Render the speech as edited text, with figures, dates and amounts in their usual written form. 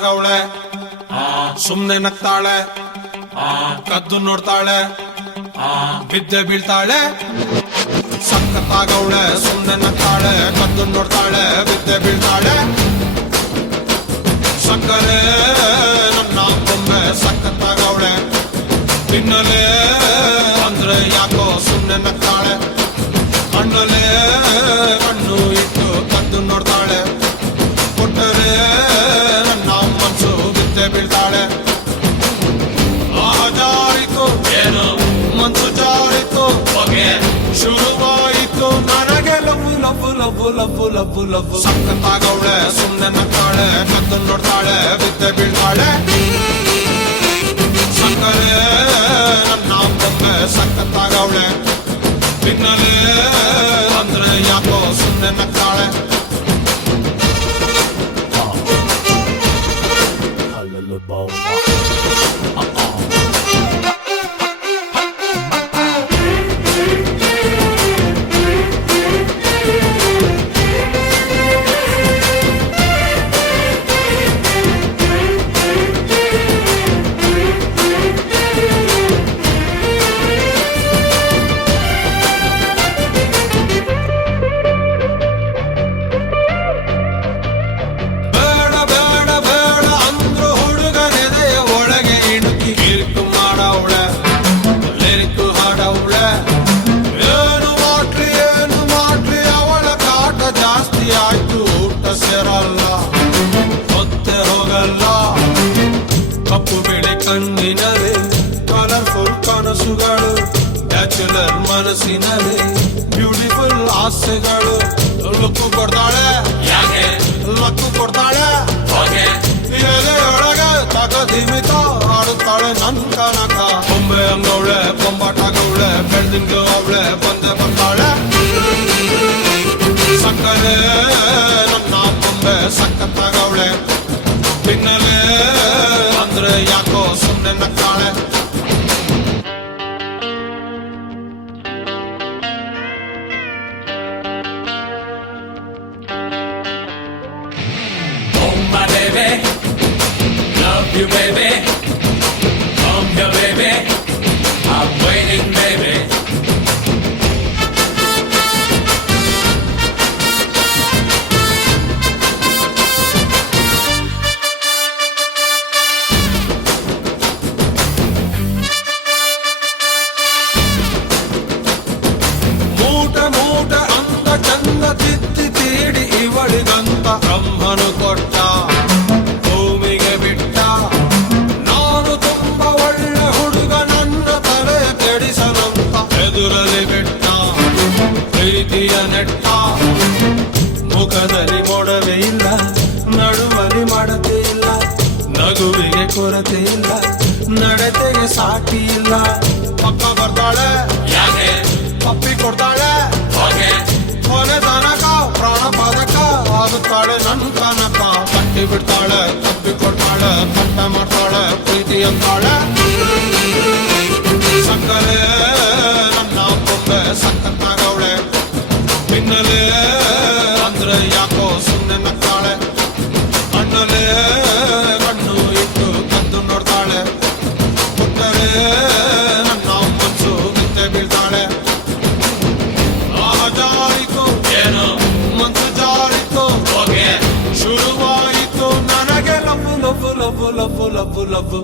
ಸಖತ್ತಾಗವಳೆ ಸುಮ್ನೆ ನಗ್ತಾಳೆ ಕದ್ದು ನೋಡ್ತಾಳೆ ಬಿದ್ದೆ ಬೀಳ್ತಾಳೆ ಸಖತ್ತಾಗವಳೆ ಸುಮ್ನೆ ನಗ್ತಾಳೆ ಕದ್ದು ನೋಡ್ತಾಳೆ ಬಿದ್ದೆ ಬೀಳ್ತಾಳೆ ಸಕ್ಕರೆ ನನ್ನ ಬೊಮ್ಮೆ ಸಖತ್ತಾಗವಳೆ ತಿನ್ನಲೆ ಅಂದ್ರೆ ಯಾಕೋ ಸುಮ್ನೆ ನಗ್ತಾಳೆ ಕಣ್ಣಲೆ ಕಣ್ಣು ಇಟ್ಟು ಕದ್ದು ನೋಡ್ತಾಳೆ ಕೊಟ್ಟರೆ ನನ್ನ ಮನಸ್ಸು ಬಿದ್ದೆ ಬೀಳ್ತಾಳೆ ಜಾರಿತು ಏನು ಮನಸ್ಸು ಜಾರಿತು ಹೊಗೆ ಶುರುವಾಯಿತು ನನಗೆ love love love love love love ಸಖತ್ತಾಗವಳೆ ಸುಮ್ನೆ ನಗ್ತಾಳೆ ಕದ್ದು ನೋಡ್ತಾಳೆ ಬಿದ್ದೆ ಬೀಳ್ತಾಳೆ ಸಕ್ಕರೆ ನನ್ನ ಬೊಮ್ಮೆ ಸಖತ್ತಾಗವಳೆ ತಿನ್ನಲೆ ಅಂದ್ರೆ ಯಾಕೋ ಸುಮ್ನೆ ನಗ್ತಾಳೆ ಕಪ್ಪು ಬಿಳಿ ಕಣ್ಣಿನರೆ ಕಲರ್ಫುಲ್ ಕನಸುಗಳು ಬ್ಯಾಚುಲರ್ ಮನಸ್ಸಿನರೆ ಬ್ಯೂಟಿಫುಲ್ ಆಸೆಗಳು ಲಕ್ಕು ಕೊಡ್ತಾಳೆ ಲಕ್ಕು ಕೊಡ್ತಾಳೆ ಎಲೆಯೊಳಗೆ ತಗದಿಮಿತ ಆಡುತ್ತಾಳೆ ನನ್ ಕನಕ ಬೊಂಬೆ ಅಂಗವಳೆ ಬೊಂಬಾಟಾಗವಳೆ ಬೆಳ್ದಿಂಗ್ಳು ಅವಳೆ ಬಂದೆ ಬರ್ತಾಳೆ ಸಕ್ಕರೆ ನನ್ನ ಬೊಂಬೆ ಸಖತ್ತಾಗವಳೆ ತಿನ್ನಲೆ ಅಂದ್ರೆ ಯಾಕೋ ಸುಮ್ನೆ ನಗ್ತಾಳೆ Oh my baby, love you baby, come here baby, I'm waiting baby. ಮೂಟ ಅಂದ ಚಂದ ತಿತ್ತಿ ತೀಡಿ ಇವಳಿಗಂತ ಬ್ರಹ್ಮನು ಕೊಟ್ಟ ಭೂಮಿಗೆ ಬಿಟ್ಟ ನಾನು ತುಂಬ ಒಳ್ಳೆ ಹುಡುಗ ನನ್ನ ತಲೆ ಕೆಡಿಸಲಂತ ಎದುರಲ್ಲಿ ಬಿಟ್ಟ ಪ್ರೀತಿಯ ನೆಟ್ಟ ಮುಖದಲ್ಲಿ ಮೊಡವೆ ಇಲ್ಲ ನಡುವಲಿ ಮಾಡತೆ ಇಲ್ಲ ನಗುವಿಗೆ ಕೊರತೆ ಇಲ್ಲ ನಡತೆಗೆ ಸಾಟಿ ಇಲ್ಲ ಪಕ್ಕ ಬರ್ತಾಳೆ ಪಪ್ಪಿ ಕೊಡ್ತಾಳೆ ಕೊನೆ ತನಕ ಪ್ರಾಣ ಪಾದಕ ಆಗುತ್ತಾಳೆ ನನ್ ಕನಕ ಕಟ್ಟಿ ಬಿಡ್ತಾಳೆ ತಪ್ಪಿ ಕೊಡ್ತಾಳೆ ಕಟ್ಟ ಮಾಡ್ತಾಳೆ ಪ್ರೀತಿ ಅಂತಾಳೆ ಸಕ್ಕರೆ ನನ್ನ ಬೊಂಬೆ ಸಖತ್ತಾಗವಳೆ ತಿನ್ನಲೆ ಅಂದ್ರೆ ಯಾಕೋ ಸುಮ್ನೆ ನಗ್ತಾಳೆ ಕಣ್ಣಲೆ ಕಣ್ಣು ಇಟ್ಟು ಕದ್ದು ನೋಡ್ತಾಳೆ ಕೊಟ್ಟರೆ ನನ್ನ ಮನಸ್ಸು ಬಿದ್ದೆ ಬೀಳ್ತಾಳೆ ಜಾರಿತು ಏನು ಮನಸ್ಸು ಜಾರಿತು ಹೊಗೆ ಶುರುವಾಯಿತು ನನಗೆ love love love love love love